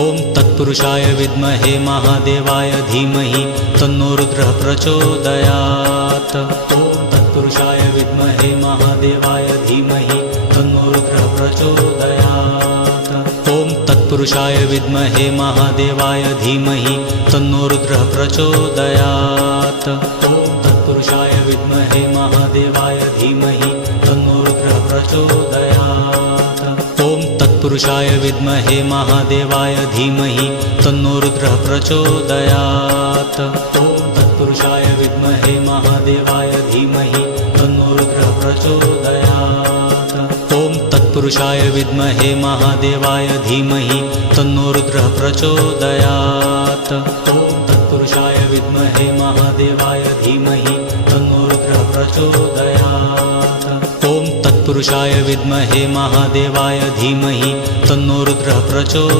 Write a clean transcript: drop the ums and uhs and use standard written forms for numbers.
ॐ तत्पुरुषाय विद्महे महादेवाय धीमहि तन्नो रुद्रः प्रचोदयात्। ॐ तत्पुरुषाय विद्महे महादेवाय धीमहि तन्नो रुद्रः प्रचोदयात्। ॐ तत्पुरुषाय विद्महे महादेवाय धीमहि तन्नो रुद्रः प्रचोदयात्। ॐ तत्पुरुषाय विद्महे महादेवाय धीमहि तन्नो रुद्रः प्रचोदयात्। ॐ तत्पुरुषाय विद्महे महादेवाय धीमहि तन्नो रुद्रः प्रचोदयात्। ॐ तत्पुरुषाय विद्महे महादेवाय धीमहि तन्नो रुद्रः प्रचोदयात्। ॐ तत्पुरुषाय विद्महे महादेवाय धीमहि तन्नो रुद्रः प्रचोदयात्। ॐ तत्पुरुषाय विद्महे महादेवाय धीमहि तन्नो रुद्रः प्रचोदयात्। ॐ तत्पुरुषाय विद्महे महादेवाय धीमहि तन्नो रुद्रः प्रचोदयात्।